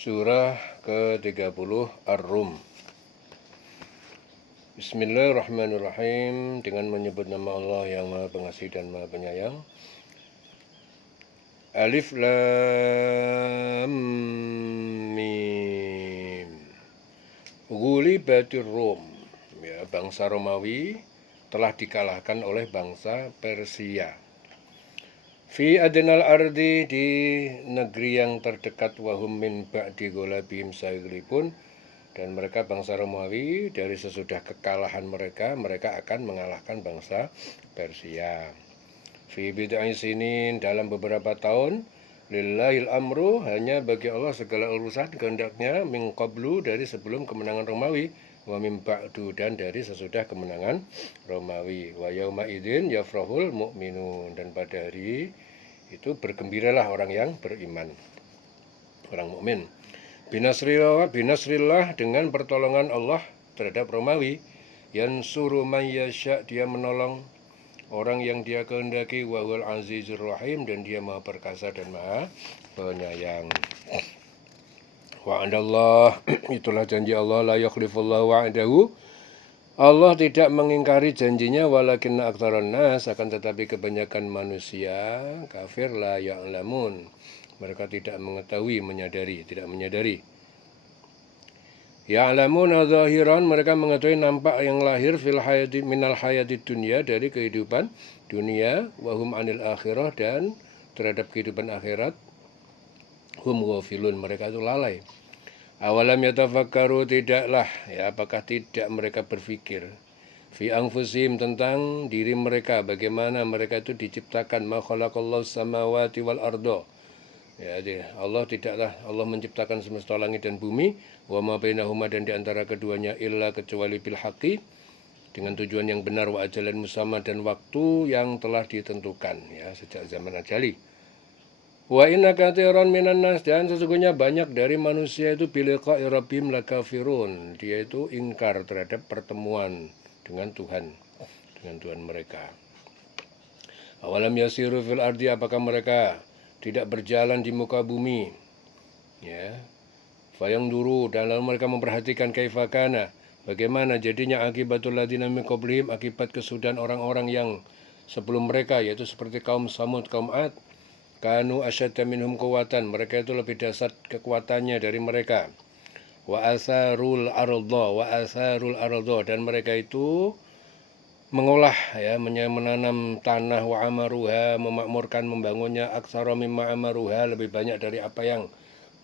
Surah ke-30 Ar-Rum. Bismillahirrahmanirrahim. Dengan menyebut nama Allah yang Maha Pengasih dan Maha Penyayang. Alif Lam Mim. Ghulibatir Rum. Ya, bangsa Romawi telah dikalahkan oleh bangsa Persia. Fi adnal ardi, di negeri yang terdekat, wahum min ba'di ghalabihim sayaghlibun, dan mereka bangsa Romawi dari sesudah kekalahan mereka akan mengalahkan bangsa Persia. Fi bid'ai sinin, dalam beberapa tahun, lillahil amru, hanya bagi Allah segala urusan kehendaknya, min qablu, dari sebelum kemenangan Romawi, wa min ba'du, dan dari sesudah kemenangan Romawi, wa yauma idzin yafrahul mu'minun, dan pada hari itu bergembiralah orang yang beriman, orang mukmin. Binasrillah, dengan pertolongan Allah terhadap Romawi. Yansuru man yasha, dia menolong orang yang dia kehendaki, wa huwal azizur rahim, dan dia Maha perkasa dan Maha penyayang. Wa'adallah, itulah janji Allah, la yukhlifullahu wa'adahu, Allah tidak mengingkari janjinya, walakinna aktsarun nas, akan tetapi kebanyakan manusia kafir la ya'lamun, mereka tidak mengetahui, tidak menyadari. Ya'lamuna zahiran, mereka mengetahui nampak yang lahir, fil hayati minal hayati dunya, dari kehidupan dunia, wahum anil akhirah, dan terhadap kehidupan akhirat hum ghafilun, mereka itu lalai. Awalam yatafakkaru, tidaklah, ya, apakah tidak mereka berpikir, fi anfusihim, tentang diri mereka, bagaimana mereka itu diciptakan, ma khalaqallahu samawati wal ardo, ya, Allah menciptakan semesta langit dan bumi, wa ma bainahuma, dan diantara keduanya, illa, kecuali bil haqqi, dengan tujuan yang benar, wa ajalan musamma, dan waktu yang telah ditentukan, ya, sejak zaman ajali. Wa inna katsiran minan nas, dan sesungguhnya banyak dari manusia itu biliqa'i rabbihim lakafirun, dia itu ingkar terhadap pertemuan dengan Tuhan mereka. Awalam yasiru fil ardi, apakah mereka tidak berjalan di muka bumi, ya, fayang duru, dan lalu mereka memperhatikan kaifakana, bagaimana jadinya akibatul ladzina min qablihim, akibat kesudahan orang-orang yang sebelum mereka, yaitu seperti kaum Samud, kaum Ad. Kanu asyadda minhum quwwatan, mereka itu lebih dahsyat kekuatannya dari mereka. Wa asarul arda, dan mereka itu mengolah, ya, menanam tanah, wa amaruha, memakmurkan, membangunnya, aksara mimma amaruha, lebih banyak dari apa yang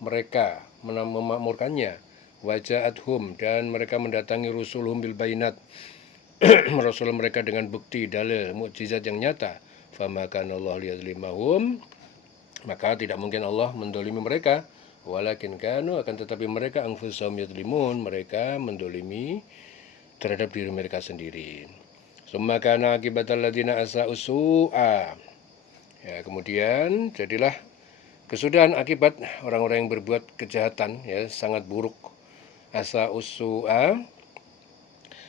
mereka memakmurkannya. Waja'athum, dan mereka mendatangi rusuluhum bil bayinat, rasul mereka dengan bukti, dalil, mukjizat yang nyata. Fama kana Allah liyadzlimahum, maka tidak mungkin Allah mendolimi mereka. Walakin kanu, akan tetapi mereka, anfusahum yadzlimun, mereka mendolimi terhadap diri mereka sendiri. Summa kana akibatal ladzina asa'u su'a, ya, kemudian jadilah kesudahan akibat orang-orang yang berbuat kejahatan, ya, sangat buruk. Asa'u su'a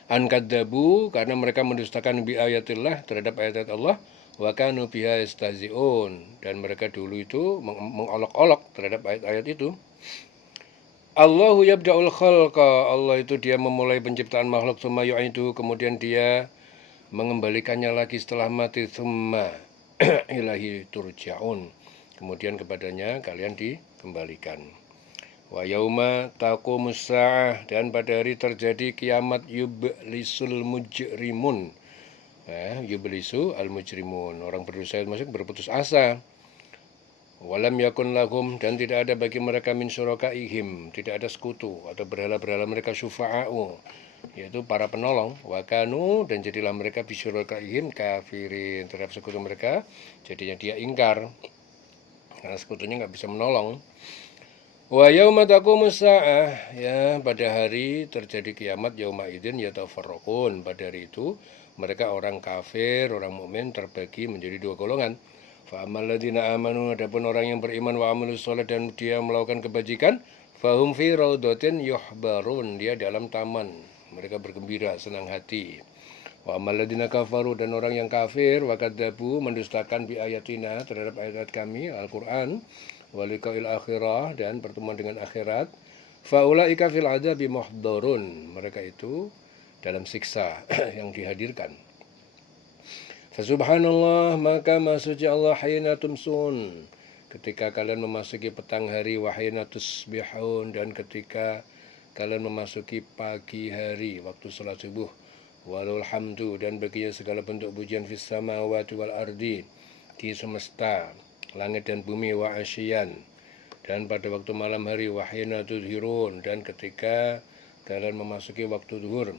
an kadzabu, karena mereka mendustakan bi ayatillah, terhadap ayat-ayat Allah, wa kanu biha yastahzi'un, dan mereka dulu itu mengolok-olok terhadap ayat-ayat itu. Allahu yabda'ul khalqa, Allah itu dia memulai penciptaan makhluk, tsumma yu'idu, kemudian dia mengembalikannya lagi setelah mati, tsumma ilahi turja'un, kemudian kepadanya kalian dikembalikan. Wa yauma taqumus sa'ah, dan pada hari terjadi kiamat, yublisul mujrimun, yublisu al mujrimun, orang berdosa masuk berputus asa. Walam yakun lahum, dan tidak ada bagi mereka, min syurakaihim, tidak ada sekutu atau berhala-berhala mereka, syufa'a'u, yaitu para penolong. Wa kanu, dan jadilah mereka bisyurakaihim kafirin, terhadap sekutu mereka jadinya dia ingkar, karena sekutunya nggak bisa menolong. Wa yauma taqumus sa'ah, ya, pada hari terjadi kiamat, yauma idzin yatafarraqun, pada hari itu mereka orang kafir, orang mukmin terbagi menjadi dua golongan. Fa ammal ladzina amanu, adapun orang yang beriman, wa amilus shalah, dan dia melakukan kebajikan, fahum fi raudhatin yuhbarun, dia dalam taman, mereka bergembira, senang hati. Wa ammal ladzina kafaru, dan orang yang kafir, wa kadzabu, mendustakan bi ayatina, terhadap ayat-ayat kami, Al-Qur'an, wa liqa'il akhirah, dan pertemuan dengan akhirat. Faulaika fil adzabi muhdharun, mereka itu dalam siksa yang dihadirkan. Fasubhanallah, maka maha suci Allah, hina tumsun, ketika kalian memasuki petang hari, wa hina tusbihun, dan ketika kalian memasuki pagi hari, waktu salat subuh. Walul hamdu, dan baginya segala bentuk pujian fis samawati wal ardi, di semesta langit dan bumi, wa asyian, dan pada waktu malam hari, wa hina tudhirun, dan ketika kalian memasuki waktu zuhur.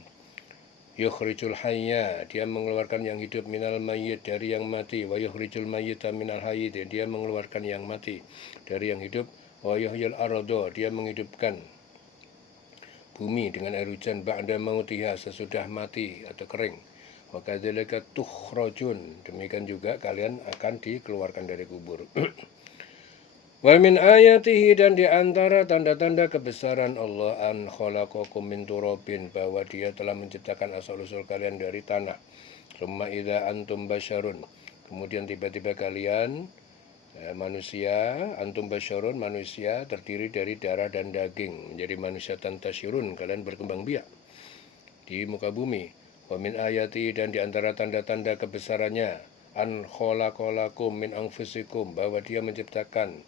Yukhrijul hayya, dia mengeluarkan yang hidup, minal mayyit, dari yang mati, wa yukhrijul mayyita minal hayy, dia mengeluarkan yang mati dari yang hidup, wa yuhyil ardo, dia menghidupkan bumi dengan air hujan, ba'da mautiha, sesudah mati atau kering. Wa kadzalika tukhrajun, demikian juga kalian akan dikeluarkan dari kubur. Wa min ayatihi, dan di antara tanda-tanda kebesaran Allah, an khalaqakum min turabin, bahwa dia telah menciptakan asal-usul kalian dari tanah. Summa idza antum basyarun, kemudian tiba-tiba kalian manusia, antum basyarun, manusia terdiri dari darah dan daging, menjadi manusia tantasyirun, kalian berkembang biak di muka bumi. Wa min ayatihi, dan di antara tanda-tanda kebesarannya, an khalaqakum min anfusikum, bahwa dia menciptakan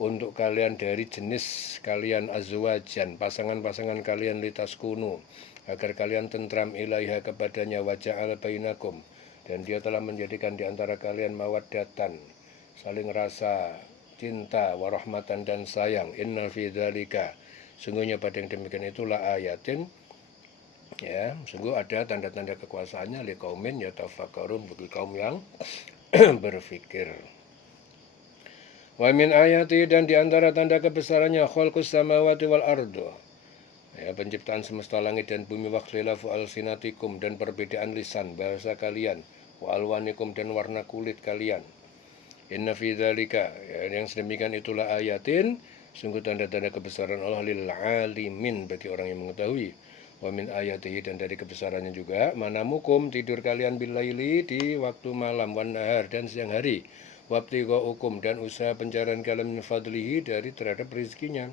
untuk kalian dari jenis kalian azwajan, pasangan-pasangan kalian, litaskunu, agar kalian tentram, ilaiha, kepadanya, wa ja'ala bainakum, dan dia telah menjadikan di antara kalian mawaddatan, saling rasa cinta, warahmatan, dan sayang. Innal fi dzalika, sungguhnya pada yang demikian itulah ayatin, ya, sungguh ada tanda-tanda kekuasaannya, liqaumin yatafakkarun, bagi kaum yang berfikir. Wa min ayati, dan di antara tanda kebesarannya, khalqus samawati wal ardo, ya, penciptaan semesta langit dan bumi, wa ikhtilafu alsinatikum, dan perbedaan lisan bahasa kalian, wa alwanikum, dan warna kulit kalian. Inna fi dzalika, ya, yang sedemikian itulah ayatin, sungguh tanda-tanda kebesaran Allah, lil alimin, bagi orang yang mengetahui. Wa min ayatihi, dan dari kebesarannya juga, manamukum, tidur kalian, bil laili, di waktu malam, wan nahar, dan siang hari, wabtighukum, dan usaha pencarian kalian, min fadlihi, dari terhadap rezekinya.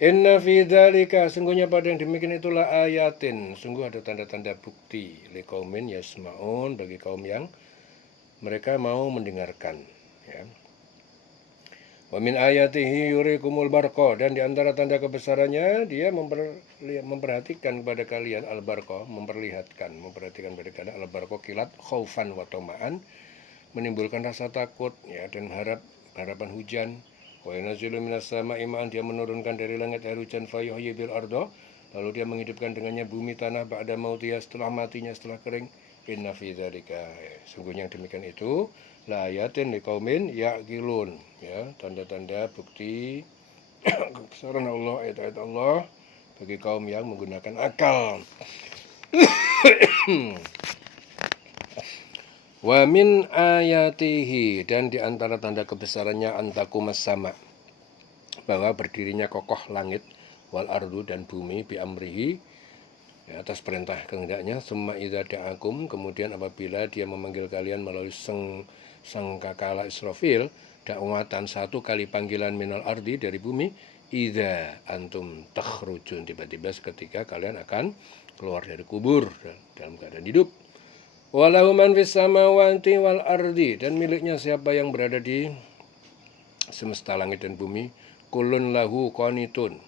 Inna fi dzalika, sungguhnya pada yang demikian itulah ayatin, sungguh ada tanda-tanda bukti, liqaumin yasmaun, bagi kaum yang mereka mau mendengarkan, ya. Wa min ayatihi yurikumul barqa, dan di antara tanda kebesarannya, dia memperhatikan kepada kalian, al-barqa, memperhatikan pada kalian, al-barqa, kilat, khaufan wa tama'an, menimbulkan rasa takut, ya, dan harapan hujan. Wa yanzilu minas sama'i ma'an, dia menurunkan dari langit air hujan, fa yuhyi bil ardo, lalu dia menghidupkan dengannya bumi tanah, ba'da mautiha, setelah matinya, setelah kering. Inna fi dzalika, sungguhnya yang demikian itu la ayatin liqaumin yaqilun, ya, tanda-tanda bukti kebesaran Allah, ayat-ayat Allah bagi kaum yang menggunakan akal. Wa min ayatihi, dan di antara tanda kebesarannya, antakumas sama, bahwa berdirinya kokoh langit, wal ardu, dan bumi, bi amrihi, ya, atas perintah kehendaknya. Summa idza da'akum, kemudian apabila dia memanggil kalian melalui sangkakala Israfil, dakwatan, satu kali panggilan, minal ardi, dari bumi, idza antum takhrujun, tiba-tiba seketika kalian akan keluar dari kubur dalam keadaan hidup. Walahu man fis samawati wal ardi, dan miliknya siapa yang berada di semesta langit dan bumi, kulun lahu qanitun,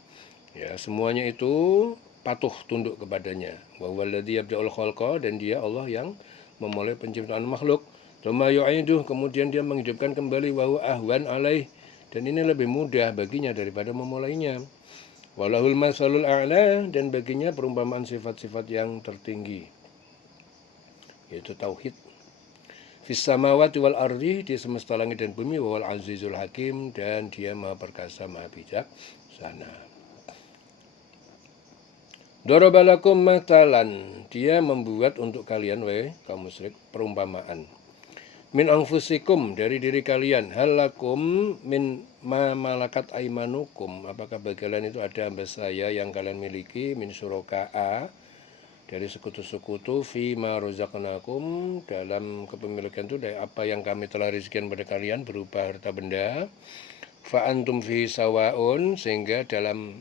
ya, semuanya itu patuh tunduk kepadanya. Wa huwallazi yabda'ul khalqa, dan dia Allah yang memulai penciptaan makhluk. Tsumma yu'iduh, kemudian dia menghidupkan kembali, wa huwa ahwan alaih, dan ini lebih mudah baginya daripada memulainya. Walahul masalul a'la, dan baginya perumpamaan sifat-sifat yang tertinggi, yaitu tauhid. Fis samawati wal ardi, di semesta langit dan bumi, wa wal azizul hakim, dan dia maha perkasa, maha bijaksana. Darabalakum matalan, dia membuat untuk kalian, wahai kaum musyrik, perumpamaan. Min anfusikum, dari diri kalian, halakum min ma malakat aimanukum, apakah bagi kalian itu ada hamba saya yang kalian miliki, min syuraka'a, dari sekutu-sekutu, fi ma rozaqnakum, dalam kepemilikan itu dari apa yang kami telah rezekikan pada kalian berupa harta benda. fa antum fihi sawaun, sehingga dalam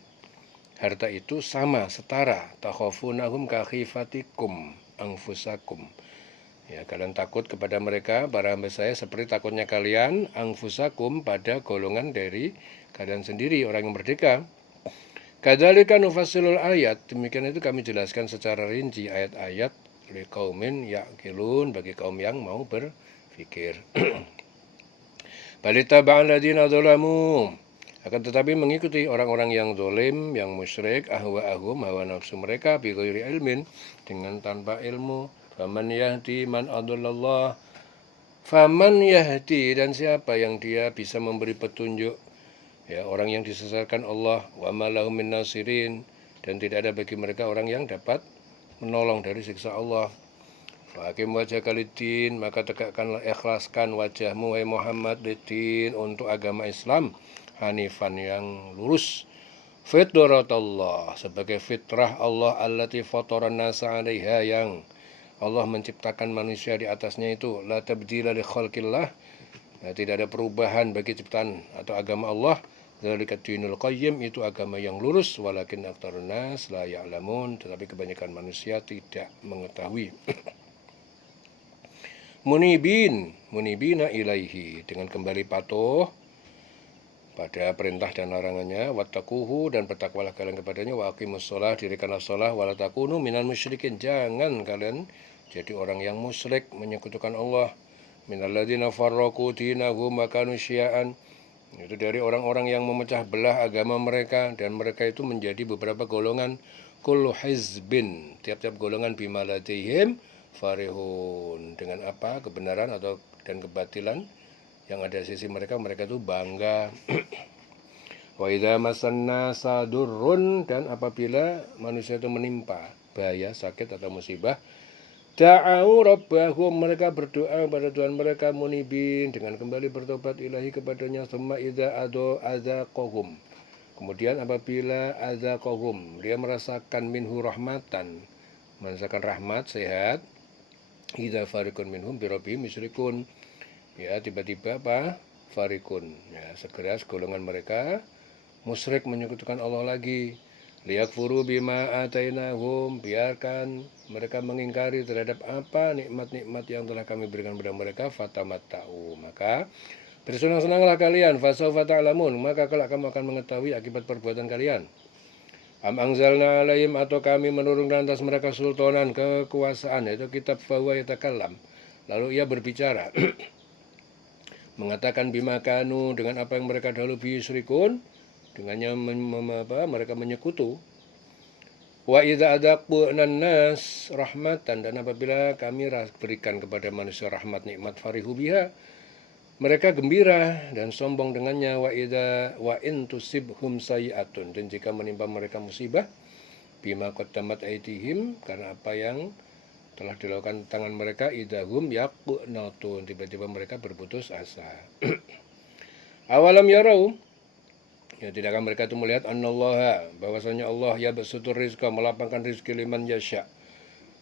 harta itu sama, setara. Takhafunahum ka khifatikum anfusakum. Ya, kalian takut kepada mereka, para hamba saya, seperti takutnya kalian anfusakum, pada golongan dari kalian sendiri, orang yang merdeka. Kadzalika nufassilul ayat, demikian itu kami jelaskan secara rinci ayat-ayat liqaumin yaqilun, bagi kaum yang mau berpikir. Balitaba'al ladzina dzalamu, akan tetapi mengikuti orang-orang yang zalim, yang musyrik, ahwa'ahum, hawa nafsu mereka, bi ghairi ilmin, dengan tanpa ilmu. Faman yahdi man adallallah, faman yahdi, dan siapa yang dia bisa memberi petunjuk, ya, orang yang disesatkan Allah, wa ma lahum min nasirin, dan tidak ada bagi mereka orang yang dapat menolong dari siksa Allah. Fahakim wajah kalidin, maka tegakkanlah, ikhlaskan wajahmu wahai Muhammad, lidin, untuk agama Islam, hanifan, yang lurus, fitratallah, sebagai fitrah Allah, allati fataran nasa 'alaiha, yang Allah menciptakan manusia di atasnya itu, la tabdila li khalqillah, ya, tidak ada perubahan bagi ciptaan atau agama Allah. Dzalika dinul qayyim, itu agama yang lurus, walakin aktsarun nas la ya'lamun, tetapi kebanyakan manusia tidak mengetahui. Munibina ilaihi, dengan kembali patuh pada perintah dan larangannya, wattaquhu, dan bertakwalah kalian kepadanya, wa aqimus shalah, dirikanlah shalah, wala takunu minal musyrikin, jangan kalian jadi orang yang musyrik, menyekutukan Allah. Minal ladzina farraqu dinahum wa kanu syi'an, itu dari orang-orang yang memecah belah agama mereka, dan mereka itu menjadi beberapa golongan. Kullu hizbin, tiap-tiap golongan, bima ladaihim farihun, dengan apa, kebenaran atau dan kebatilan yang ada di sisi mereka, mereka itu bangga. Wa idza masanna sadurrun, dan apabila manusia itu menimpa bahaya, sakit atau musibah, da'au rabbahum, mereka berdoa pada Tuhan mereka, munibin, dengan kembali bertobat ilahi kepadanya. Tsumma idza adzaqahum, kemudian apabila adzaqahum, dia merasakan minhu rahmatan, merasakan rahmat, sehat, idza farikun minhum bi rabbihim yusyrikun, ya, tiba-tiba apa? Farikun, ya, segera segolongan mereka musyrik, menyekutukan Allah lagi. Liyakfuru bima atainahum, biarkan mereka mengingkari terhadap apa nikmat-nikmat yang telah kami berikan kepada mereka. Fatamatta'u, maka bersenang-senanglah kalian. Fasawfa ta'lamun, maka kelak kamu akan mengetahui akibat perbuatan kalian. Am anzalna alaihim, atau kami menurunkan atas mereka sultanan, kekuasaan, yaitu kitab fahuwa yatakallam, lalu ia berbicara, mengatakan bima kanu, dengan apa yang mereka dahulu yusyrikun, dengannya mereka menyekutu. Wa idza adzaqnan nas rahmatan, dan apabila kami berikan kepada manusia rahmat, nikmat, farihu biha, mereka gembira dan sombong dengannya. Wa in tusibhum sayi'atun, dan jika menimpa mereka musibah, bima qaddamat aydihim, karena apa yang telah dilakukan tangan mereka, idahum yaqnatun, tiba-tiba mereka berputus asa. Awalam yarau, ya, tidakkah mereka itu melihat, annallaha, bahwasanya Allah, ya basutur rizqa, melapangkan rizki liman yasha,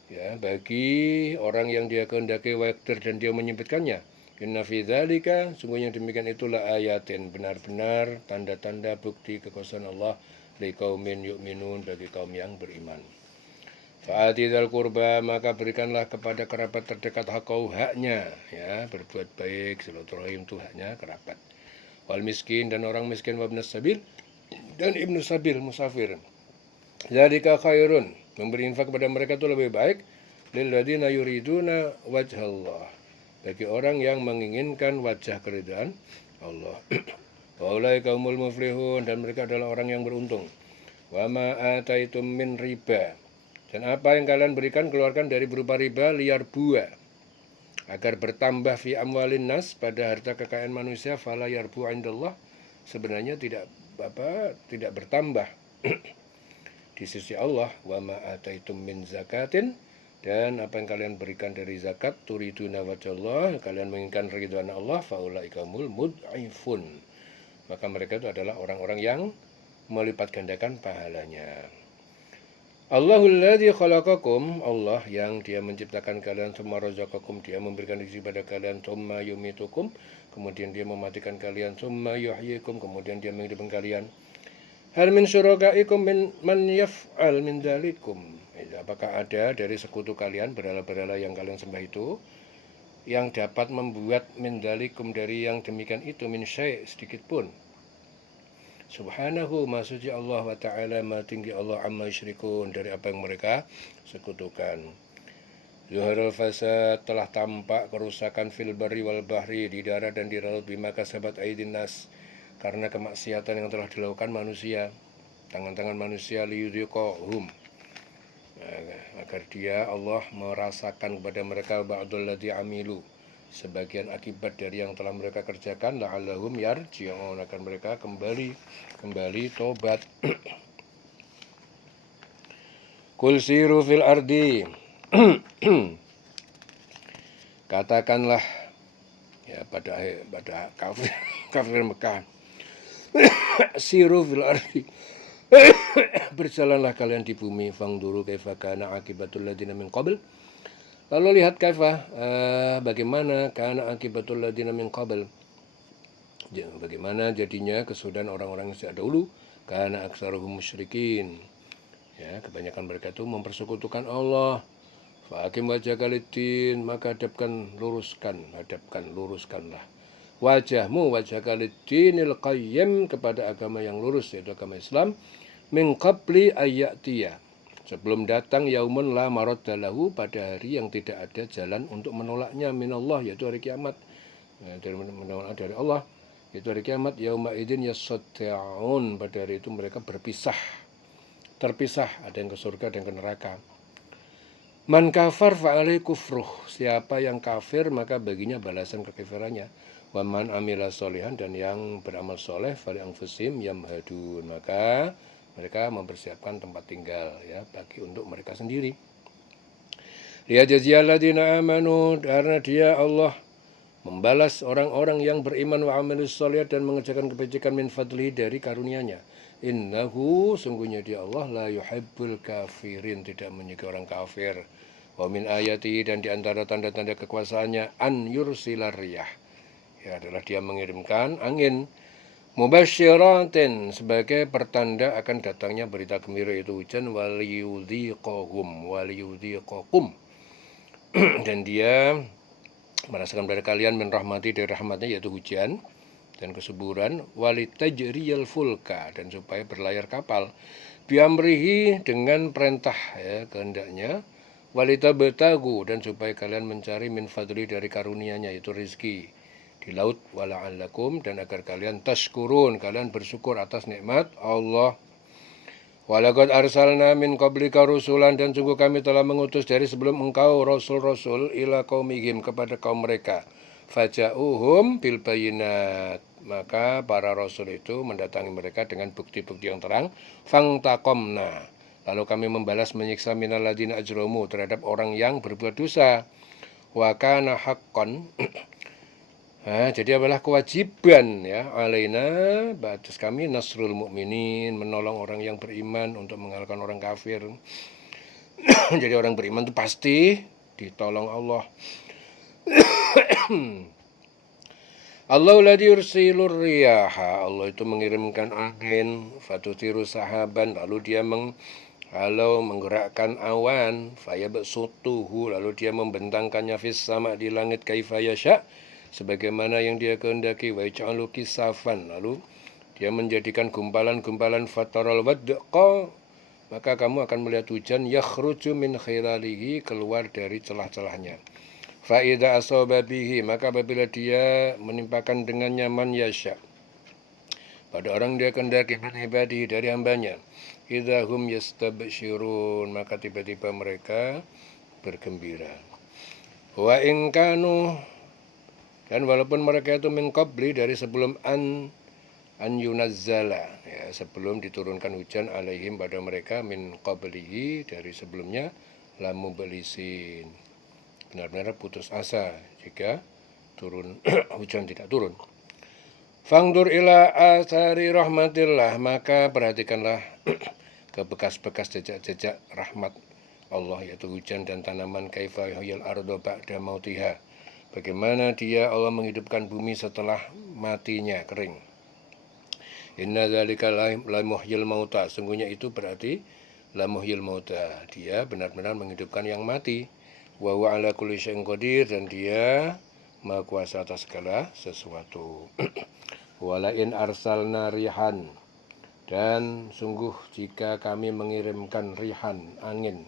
ya, bagi orang yang dia kehendaki, wa yaqdir, dan dia menyempitkannya. Inna fi dzalika, sungguhnya demikian itulah ayatin, benar-benar tanda-tanda bukti kekuasaan Allah, liqaumin yu'minun, bagi kaum yang beriman. Fa'ati dzal qurba, maka berikanlah kepada kerabat terdekat hakau, haknya, ya, berbuat baik, silaturahim itu haknya kerabat. Wal miskin, dan orang miskin, wabnas sabil, dan ibnu sabil, musafir. Dzalika khairun, memberi infak kepada mereka itu lebih baik, lil ladzina yuriduna wajhallah, bagi orang yang menginginkan wajah keridhaan Allah. Wa ulaika humul muflihun, dan mereka adalah orang yang beruntung. Wa ma ataitum min riba, dan apa yang kalian berikan, keluarkan dari berupa riba, liar buah, agar bertambah fi amwalin nas, pada harta kekayaan manusia, fala yarbu indallah, sebenarnya tidak bertambah di sisi Allah. Wa ma ataitum min zakatin, dan apa yang kalian berikan dari zakat, turiduna wajhallah, kalian menginginkan ridwan Allah, faulaika humul mud'ifun, maka mereka itu adalah orang-orang yang melipat gandakan pahalanya. Allahul ladzi khalaqakum, Allah yang dia menciptakan kalian, tsumma razaqakum, dia memberikan rezeki pada kalian, tsumma yumitukum, kemudian dia mematikan kalian, tsumma yuhyikum, kemudian dia menghidupkan kalian. Hal min syurakaikum man yaf'al min dzalikum. Apakah ada dari sekutu kalian, berhala-berhala yang kalian sembah itu, yang dapat membuat min dzalikum, dari yang demikian itu, min syai' sedikit pun. Subhanahu, maha suci Allah, wa ta'ala, maha tinggi Allah, amma yusyrikun, dari apa yang mereka sekutukan. Zuharul fasad, telah tampak kerusakan fil barri wal bahri, di darat dan di laut, bima kasabat aydin nas, karena kemaksiatan yang telah dilakukan manusia, tangan-tangan manusia, liyudhiqahum, agar dia Allah merasakan kepada mereka ba'dul ladzi amilu, sebagian akibat dari yang telah mereka kerjakan, la'allahum yarji'un, akan mereka kembali tobat. Qul siru fil ardi, katakanlah ya pada kafir Mekah, siru fil ardi, berjalanlah kalian di bumi, fangduru kaifa kana akibatul ladzina min qabl, lalu lihat kaifa, bagaimana kana akibatul ladzina min qabl, bagaimana jadinya kesudahan orang-orang yang sejak dahulu, kana aktsaruhum musyrikin, ya, kebanyakan mereka itu mempersekutukan Allah. Fa'akim wajhaka lid-din, maka luruskanlah wajahmu, wajhaka lid-dinil qayyim, kepada agama yang lurus, yaitu agama Islam, min qabli ayyatiya, sebelum datang yaumun la maradda lahu, pada hari yang tidak ada jalan untuk menolaknya, minallah, yaitu hari kiamat, ya, dari Allah, yaitu hari kiamat. Yauma idzin yasaddaun, pada hari itu mereka terpisah, ada yang ke surga, ada yang ke neraka. Man kafar fa'alai kufruh, siapa yang kafir maka baginya balasan kekafirannya. Wa man amila solihan, dan yang beramal soleh, fali anfusim yamhadun, maka mereka mempersiapkan tempat tinggal, ya, bagi untuk mereka sendiri. Liyajziyal ladzina amanu, karena dia Allah membalas orang-orang yang beriman, wa amilus sholihat, dan mengerjakan kebajikan, min fadlihi, dari karunia-Nya. Innahu, sungguhnya dia Allah, la yuhibbul kafirin, tidak menyukai orang kafir. Wa min ayati, dan di antara tanda-tanda kekuasaannya, an yursilar riyah, ya, adalah dia mengirimkan angin, mubasyiratin, sebagai pertanda akan datangnya berita gembira, itu hujan, waliyudhiqakum, dan dia merasakan pada kalian min rahmati, dari rahmatnya, yaitu hujan dan kesuburan, walitajriyal fulka, dan supaya berlayar kapal, biamrihi, dengan perintah, ya, kehendaknya, walitabtagu, dan supaya kalian mencari min fadli, dari karunia-Nya, yaitu rezeki di laut, wala'allakum, dan agar kalian tashkurun, kalian bersyukur atas nikmat Allah. Walaqad arsalna min qablika rusulan, dan sungguh kami telah mengutus dari sebelum engkau rasul-rasul, ila qaumihim, kepada kaum mereka, faja'uhum bil bayinat, maka para rasul itu mendatangi mereka dengan bukti-bukti yang terang, fangtaqomna, lalu kami membalas menyiksa minal ladzina ajramu, terhadap orang yang berbuat dosa, wa kana haqqan, jadi adalah kewajiban, ya, alaina, batas kami, nasrul mukminin, menolong orang yang beriman untuk mengalahkan orang kafir. Jadi orang beriman itu pasti ditolong Allah. Allahu ladzi yursilur riyaha, Allah itu mengirimkan angin, fatutiru sahaban, lalu dia menggerakkan awan, fayabsutuhu, lalu dia membentangkannya fis sama, di langit, kaifa yasha, sebagaimana yang dia kehendaki, wa yaj'alu kisafan, lalu dia menjadikan gumpalan-gumpalan, fataral wadqa, maka kamu akan melihat hujan, yakhruju min khilalihi, keluar dari celah-celahnya. Fa idza asaba bihi, maka apabila dia menimpakan dengannya, man yasha, pada orang dia kehendaki, min ibadihi, dari hambanya, idza hum yastabsyirun, maka tiba-tiba mereka bergembira. Wa in kanu, dan walaupun mereka itu min qabli, dari sebelum an yunazzala, ya, sebelum diturunkan hujan, alaihim, pada mereka, min qablihi, dari sebelumnya, lamu belisin, benar-benar putus asa jika turun hujan tidak turun. Fangdur ila asari rahmatillah, maka perhatikanlah ke bekas-bekas jejak-jejak rahmat Allah, yaitu hujan dan tanaman. Kaifa yuhyil arda ba'da mautiha, bagaimana dia Allah menghidupkan bumi setelah matinya kering. Inna dzalika la muhyil mauta, sungguhnya itu berarti la muhyil mauta, dia benar-benar menghidupkan yang mati. Wa huwa ala kulli syai'in qadir, dan dia maha kuasa atas segala sesuatu. Walain arsalna rihan, dan sungguh jika kami mengirimkan rihan, angin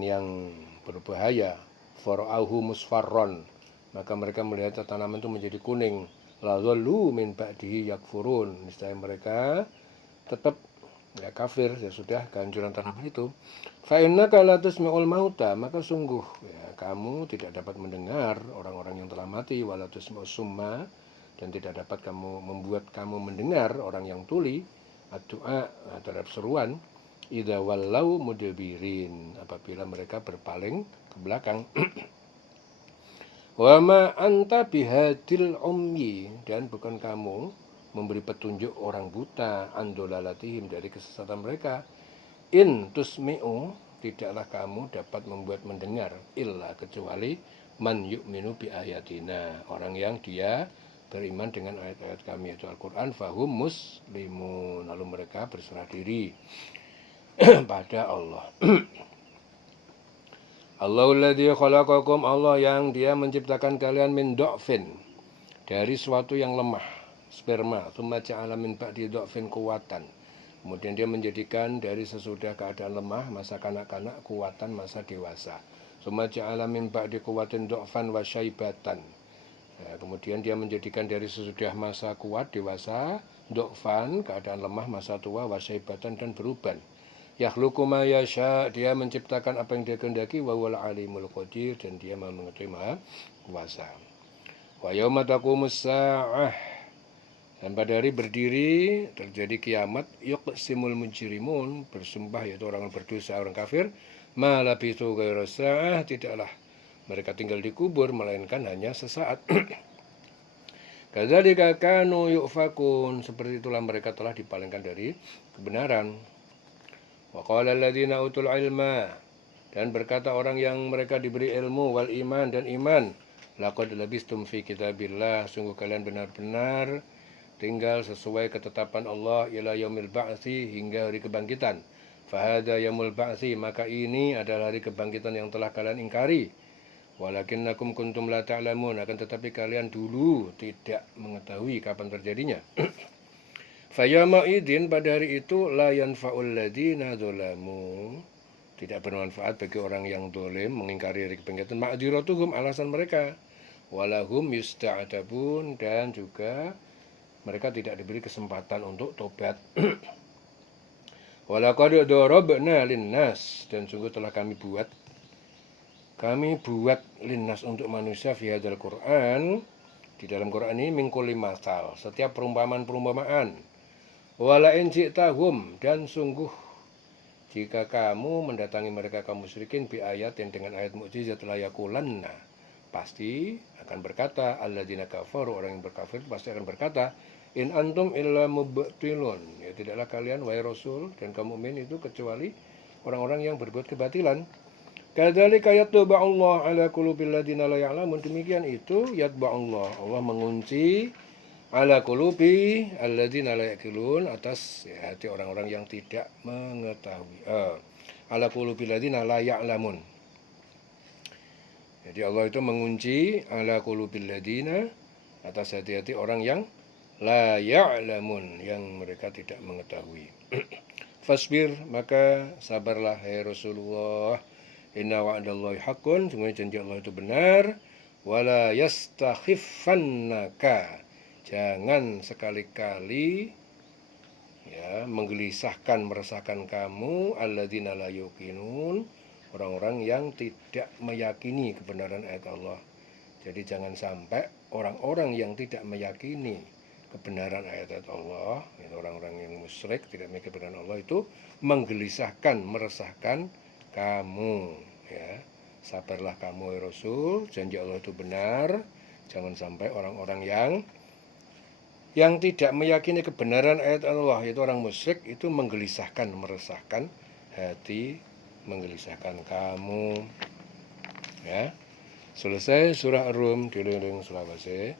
yang berbahaya, farauhu musfarron, maka mereka melihat tanaman itu menjadi kuning. La dhallu min ba'dihi yakfurun, niscaya mereka tetap kafir sudah kehancuran tanaman itu. Fa innaka la tusmi'ul mauta, maka sungguh kamu tidak dapat mendengar orang-orang yang telah mati. Wala tusmi'us summa, dan tidak dapat membuat kamu mendengar orang yang tuli. Ad-du'a, terhadap seruan. Idza wallau mudbirin, apabila mereka berpaling ke belakang. Wa ma anta bihadil umyi, dan bukan kamu memberi petunjuk orang buta, andolalatihim, dari kesesatan mereka. In tusmi'u, tidaklah kamu dapat membuat mendengar, illa, kecuali man yu'minu bi ayatina, orang yang dia beriman dengan ayat-ayat kami, yaitu Al-Quran. Fahum muslimun, lalu mereka berserah diri pada Allah. Allahul ladzi khalaqakum, Allah yang dia menciptakan kalian min dha'fin, dari suatu yang lemah, sperma, tsumma ja'ala min ba'di dha'fin quwwatan, kemudian dia menjadikan dari sesudah keadaan lemah, masa kanak-kanak, kuatan masa dewasa. Tsumma ja'ala min ba'di quwwatin dha'fan wa syaibatan, kemudian dia menjadikan dari sesudah masa kuat, dewasa, dha'fan, keadaan lemah, masa tua, wa syaibatan, dan beruban. Yakhluqu ma yasha, dia menciptakan apa yang dia kehendaki. Wa huwal alimul qadir, dan dia maha mengetahui, maha kuasa. Wa yauma taqumus sa'ah, dan pada hari berdiri terjadi kiamat, yuqsimul mujrimun, bersumpah, yaitu orang berdosa, orang kafir, ma labithu ghairu sa'ah, tidaklah mereka tinggal di kubur melainkan hanya sesaat. Kadzalika kanu yufakun, seperti itulah mereka telah dipalingkan dari kebenaran. Wa qala alladziina utul ilma, dan berkata orang yang mereka diberi ilmu, wal iman, dan iman, laqad labistum fi kitabillah, sungguh kalian benar-benar tinggal sesuai ketetapan Allah, ila yaumil ba'tsi, hingga hari kebangkitan. Fahada yaumul ba'tsi, maka ini adalah hari kebangkitan yang telah kalian ingkari. Walakinnakum kuntum la ta'lamun, akan tetapi kalian dulu tidak mengetahui kapan terjadinya. Fayama idin, pada hari itu, la yanfa'ul ladzina dzalamu, tidak bermanfaat bagi orang yang dolim mengingkari hari kebangkitan, ma'dziratuhum, alasan mereka, walahum yusta'tabun, dan juga mereka tidak diberi kesempatan untuk tobat. Walaqad darabna linnas, dan sungguh telah kami buat linnas, untuk manusia, fi hadzal Qur'an, di dalam Quran ini, min kulli masal, setiap perumpamaan. Wala in ji'tahum, dan sungguh jika kamu mendatangi mereka kaum musyrikin, bi ayatin, dengan ayat mukjizat, la yaqulanna, pasti akan berkata, alladzina kafaru, orang yang berkafir pasti akan berkata, in antum illa mubtilun, ya tidaklah kalian wahai Rasul dan kaum mukmin itu kecuali orang-orang yang berbuat kebatilan. Kadzalika yatba'ullah ala qulubil ladzina la ya'lamun, demikian itu yatba'ullah, Allah mengunci ala qulubi alladzina la yaqilun, atas hati orang-orang yang tidak mengetahui. Ala qulubil ladzina la ya'lamun. Jadi Allah itu mengunci ala qulubil ladzina, atas hati-hati orang yang la ya'lamun, yang mereka tidak mengetahui. Fasbir, maka sabarlah hai Rasulullah, inna wa'dallahi haqqun, sungguh janji Allah itu benar. Wala yastakhiffannaka, jangan sekali-kali menggelisahkan, meresahkan kamu, alladzina la yuqinun, orang-orang yang tidak meyakini kebenaran ayat Allah. Jadi jangan sampai orang-orang yang tidak meyakini kebenaran ayat-ayat Allah, orang-orang yang musyrik, tidak meyakini kebenaran Allah, itu menggelisahkan, meresahkan kamu. Sabarlah kamu ya Rasul, janji Allah itu benar. Jangan sampai orang-orang yang Yang tidak meyakini kebenaran ayat Allah, yaitu orang musyrik, itu menggelisahkan, meresahkan hati, menggelisahkan kamu. Ya, selesai surah Ar-Rum, dilindung selawase.